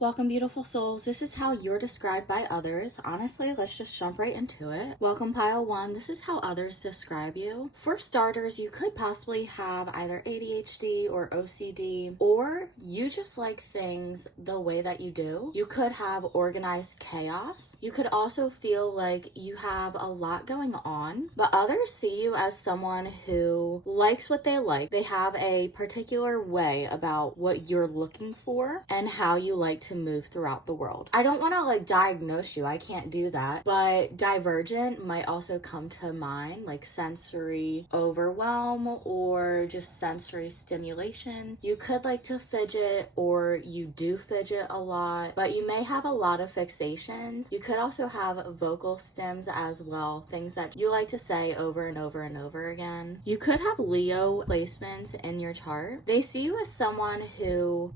Welcome, beautiful souls. This is how you're described by others. Honestly, let's just jump right into it. Welcome, pile one. This is how others describe you. For starters, you could possibly have either ADHD or OCD, or you just like things the way that you do. You could have organized chaos. You could also feel like you have a lot going on, but others see you as someone who likes what they like. They have a particular way about what you're looking for and how you like to move throughout the world. I don't want to diagnose you, I can't do that, but divergent might also come to mind, like sensory overwhelm or just sensory stimulation. You could like to fidget, or you do fidget a lot, but you may have a lot of fixations. You could also have vocal stims as well, things that you like to say over and over and over again. You could have Leo placements in your chart. They see you as someone who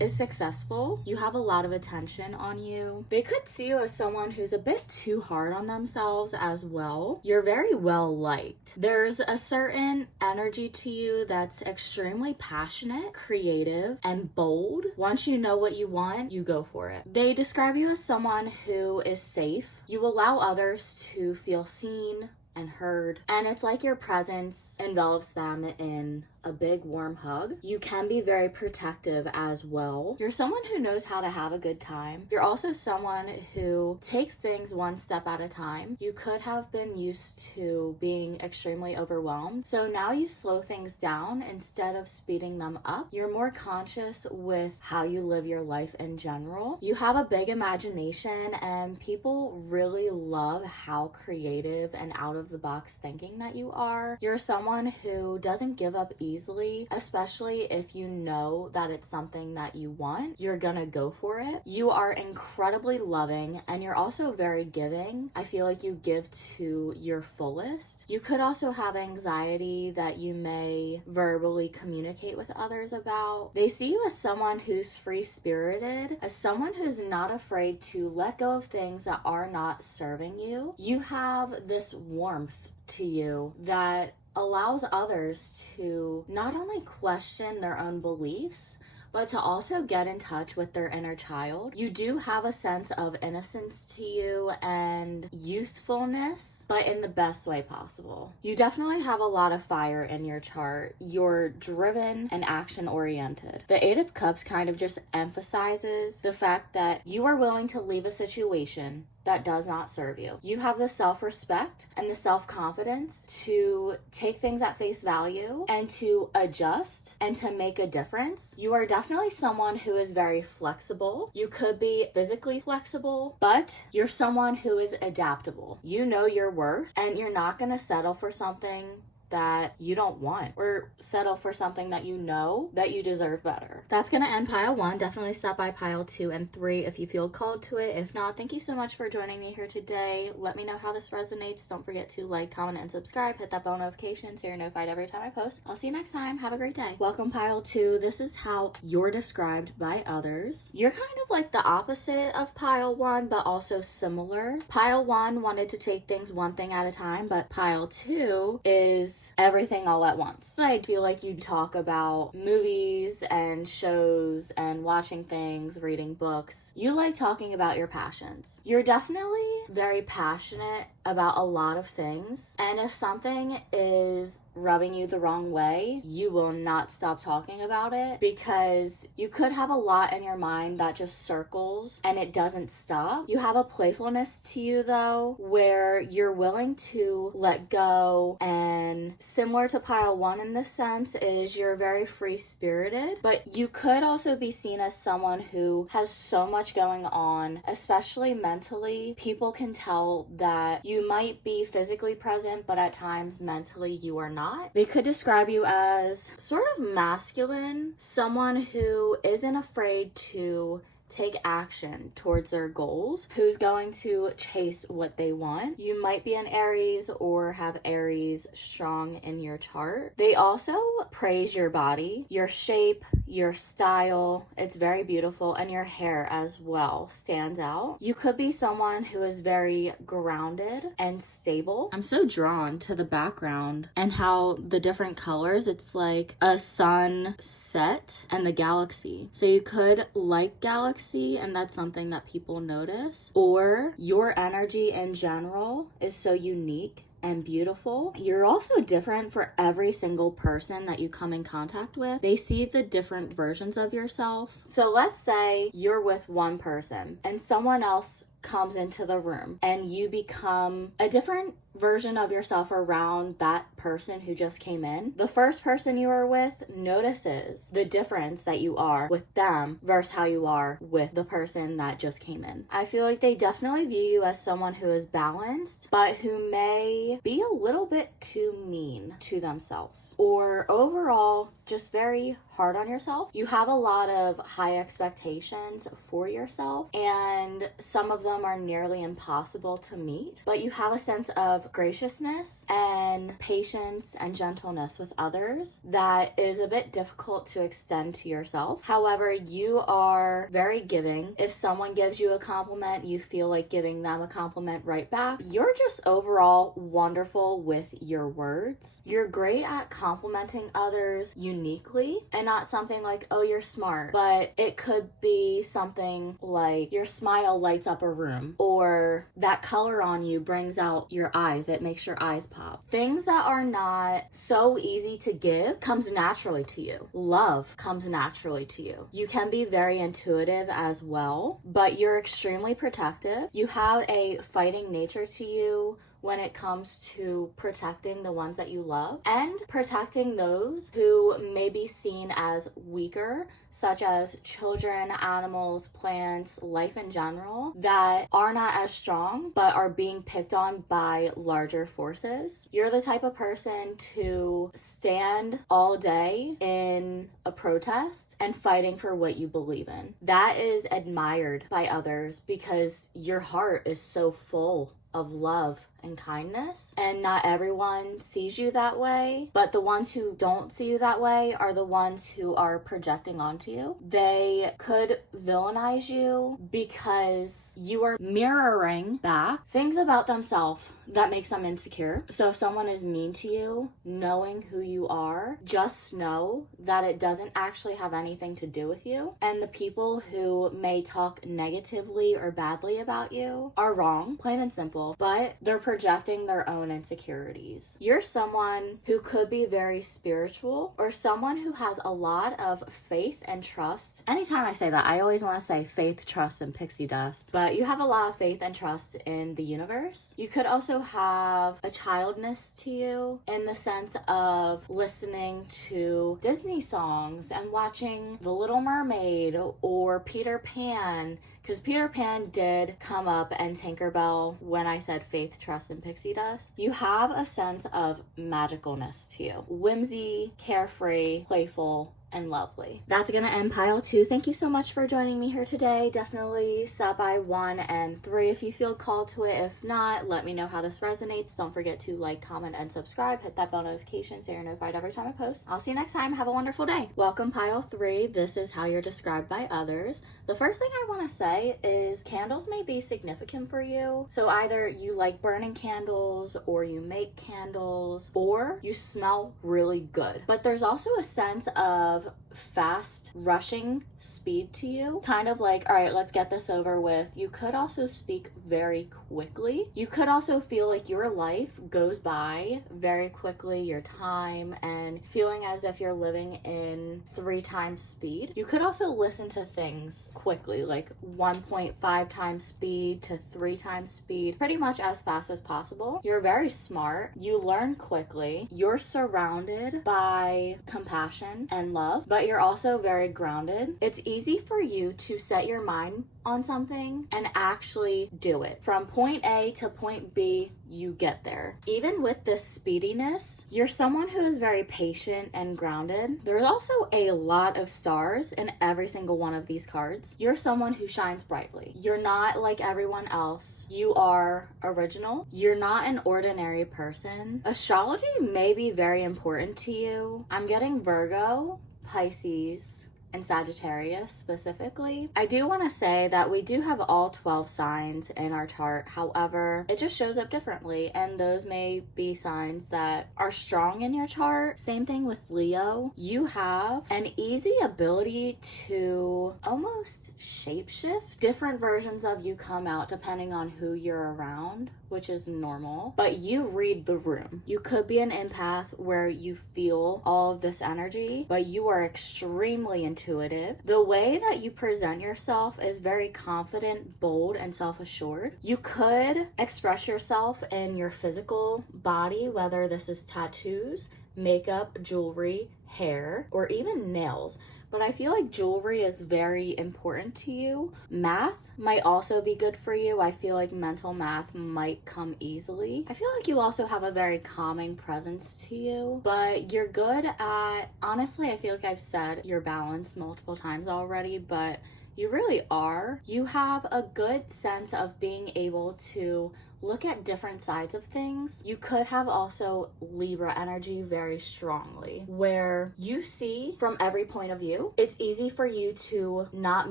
is successful. You have a lot of attention on you. They could see you as someone who's a bit too hard on themselves as well. You're very well liked. There's a certain energy to you that's extremely passionate, creative, and bold. Once you know what you want, you go for it. They describe you as someone who is safe. You allow others to feel seen and heard, and it's like your presence envelops them in a big warm hug. You can be very protective as well. You're someone who knows how to have a good time. You're also someone who takes things one step at a time. You could have been used to being extremely overwhelmed, so now you slow things down instead of speeding them up. You're more conscious with how you live your life in general. You have a big imagination, and people really love how creative and out of the box thinking that you are. You're someone who doesn't give up easily, especially if you know that it's something that you want. You're gonna go for it. You are incredibly loving, and you're also very giving. I feel like you give to your fullest. You could also have anxiety that you may verbally communicate with others about. They see you as someone who's free-spirited, as someone who's not afraid to let go of things that are not serving you. You have this warmth to you that allows others to not only question their own beliefs, but to also get in touch with their inner child. You do have a sense of innocence to you and youthfulness, but in the best way possible. You definitely have a lot of fire in your chart. You're driven and action-oriented. The Eight of Cups kind of just emphasizes the fact that you are willing to leave a situation that does not serve you. You have the self-respect and the self-confidence to take things at face value and to adjust and to make a difference. You are definitely someone who is very flexible. You could be physically flexible, but you're someone who is adaptable. You know your worth, and you're not gonna settle for something that you don't want, or settle for something that you know that you deserve better. That's gonna end pile one. Definitely stop by pile 2 and 3 if you feel called to it. If not, thank you so much for joining me here today. Let me know how this resonates. Don't forget to like, comment, and subscribe. Hit that bell notification so you're notified every time I post. I'll see you next time. Have a great day. Welcome, pile 2. This is how you're described by others. You're kind of like the opposite of pile 1, but also similar. Pile 1 wanted to take things one thing at a time, but pile 2 is everything all at once. I feel like you talk about movies and shows and watching things, reading books. You like talking about your passions. You're definitely very passionate about a lot of things, and if something is rubbing you the wrong way, you will not stop talking about it, because you could have a lot in your mind that just circles and it doesn't stop. You have a playfulness to you though, where you're willing to let go, and similar to pile 1 in this sense is you're very free-spirited, but you could also be seen as someone who has so much going on, especially mentally. People can tell that you might be physically present, but at times mentally you are not. They could describe you as sort of masculine, someone who isn't afraid to take action towards their goals, who's going to chase what they want. You might be an Aries or have Aries strong in your chart. They also praise your body, your shape, your style. It's very beautiful, and your hair as well stands out. You could be someone who is very grounded and stable. I'm so drawn to the background and how the different colors, it's like a sunset and the galaxy. So you could like galaxy see, and that's something that people notice, or your energy in general is so unique and beautiful. You're also different for every single person that you come in contact with. They see the different versions of yourself. So let's say you're with one person and someone else comes into the room and you become a different version of yourself around that person who just came in. The first person you are with notices the difference that you are with them versus how you are with the person that just came in. I feel like they definitely view you as someone who is balanced, but who may be a little bit too mean to themselves, or overall just very hard on yourself. You have a lot of high expectations for yourself, and some of them are nearly impossible to meet, but you have a sense of graciousness and patience and gentleness with others that is a bit difficult to extend to yourself. However, you are very giving. If someone gives you a compliment, you feel like giving them a compliment right back. You're just overall wonderful with your words. You're great at complimenting others uniquely, and not something like, oh, you're smart, but it could be something like your smile lights up a room, or that color on you brings out your eyes. It makes your eyes pop. Things that are not so easy to give comes naturally to you. Love comes naturally to you. You can be very intuitive as well, but you're extremely protective. You have a fighting nature to you when it comes to protecting the ones that you love and protecting those who may be seen as weaker, such as children, animals, plants, life in general, that are not as strong but are being picked on by larger forces. You're the type of person to stand all day in a protest and fighting for what you believe in. That is admired by others because your heart is so full of love and kindness, and not everyone sees you that way, but the ones who don't see you that way are the ones who are projecting onto you. They could villainize you because you are mirroring back things about themselves that makes them insecure. So if someone is mean to you, knowing who you are, just know that it doesn't actually have anything to do with you, and the people who may talk negatively or badly about you are wrong, plain and simple, but they're projecting their own insecurities. You're someone who could be very spiritual, or someone who has a lot of faith and trust. Anytime I say that, I always want to say faith, trust, and pixie dust, but you have a lot of faith and trust in the universe. You could also have a childness to you in the sense of listening to Disney songs and watching The Little Mermaid or Peter Pan, because Peter Pan did come up and Tinkerbell when I said faith, trust, and pixie dust. You have a sense of magicalness to you. Whimsy, carefree, playful, and lovely. That's gonna end pile 2. Thank you so much for joining me here today. Definitely stop by 1 and 3 if you feel called to it. If not, let me know how this resonates. Don't forget to like, comment, and subscribe. Hit that bell notification so you're notified every time I post. I'll see you next time. Have a wonderful day. Welcome pile 3. This is how you're described by others. The first thing I want to say is candles may be significant for you. So either you like burning candles, or you make candles, or you smell really good. But there's also a sense of fast rushing speed to you, kind of like, all right, let's get this over with. You could also speak very quickly. You could also feel like your life goes by very quickly, your time, and feeling as if you're living in 3 times speed. You could also listen to things quickly, like 1.5 times speed to 3 times speed, pretty much as fast as possible. You're very smart. You learn quickly. You're surrounded by compassion and love, but you're also very grounded. It's easy for you to set your mind on something and actually do it. From point A to point B, you get there. Even with this speediness, you're someone who is very patient and grounded. There's also a lot of stars in every single one of these cards. You're someone who shines brightly. You're not like everyone else. You are original. You're not an ordinary person. Astrology may be very important to you. I'm getting Virgo, Pisces, and Sagittarius specifically. I do want to say that we do have all 12 signs in our chart. However, it just shows up differently, and those may be signs that are strong in your chart. Same thing with Leo. You have an easy ability to almost shapeshift. Different versions of you come out depending on who you're around, which is normal, but you read the room. You could be an empath where you feel all of this energy, but you are extremely intuitive. The way that you present yourself is very confident, bold, and self-assured. You could express yourself in your physical body, whether this is tattoos, makeup, jewelry, hair, or even nails. But I feel like jewelry is very important to you. Math might also be good for you. I feel like mental math might come easily. I feel like you also have a very calming presence to you, but you're good at, honestly, I feel like I've said you're balanced multiple times already, but you really are. You have a good sense of being able to look at different sides of things. You could have also Libra energy very strongly, where you see from every point of view. It's easy for you to not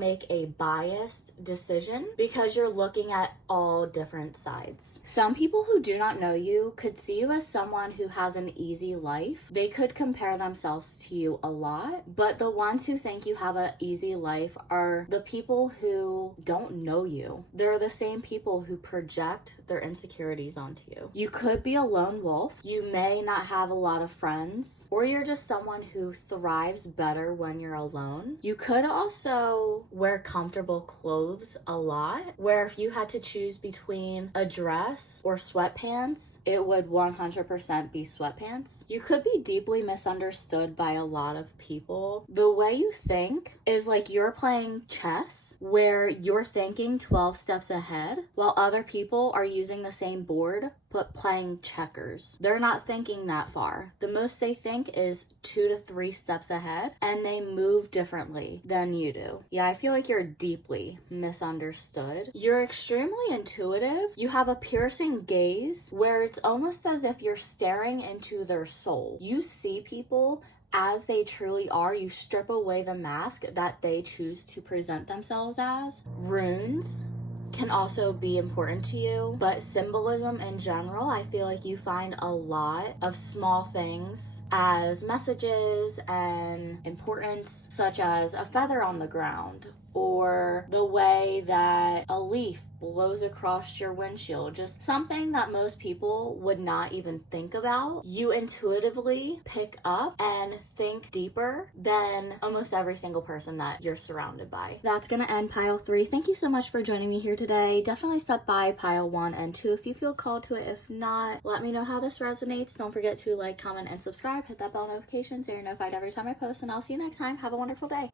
make a biased decision because you're looking at all different sides. Some people who do not know you could see you as someone who has an easy life. They could compare themselves to you a lot, but the ones who think you have an easy life are the people who don't know you. They're the same people who project their insecurities onto you. You could be a lone wolf. You may not have a lot of friends, or you're just someone who thrives better when you're alone. You could also wear comfortable clothes a lot, where if you had to choose between a dress or sweatpants, it would 100% be sweatpants. You could be deeply misunderstood by a lot of people. The way you think is like you're playing chess, where you're thinking 12 steps ahead, while other people are using the same board but playing checkers. They're not thinking that far. The most they think is 2 to 3 steps ahead, and they move differently than you do. Yeah, I feel like you're deeply misunderstood. You're extremely intuitive. You have a piercing gaze where it's almost as if you're staring into their soul. You see people as they truly are. You strip away the mask that they choose to present themselves as. Runes can also be important to you, but symbolism in general, I feel like you find a lot of small things as messages and importance, such as a feather on the ground, or the way that a leaf blows across your windshield. Just something that most people would not even think about. You intuitively pick up and think deeper than almost every single person that you're surrounded by. That's gonna end pile 3. Thank you so much for joining me here today. Definitely step by pile 1 and 2 if you feel called to it. If not, let me know how this resonates. Don't forget to like, comment, and subscribe. Hit that bell notification so you're notified every time I post, and I'll see you next time. Have a wonderful day.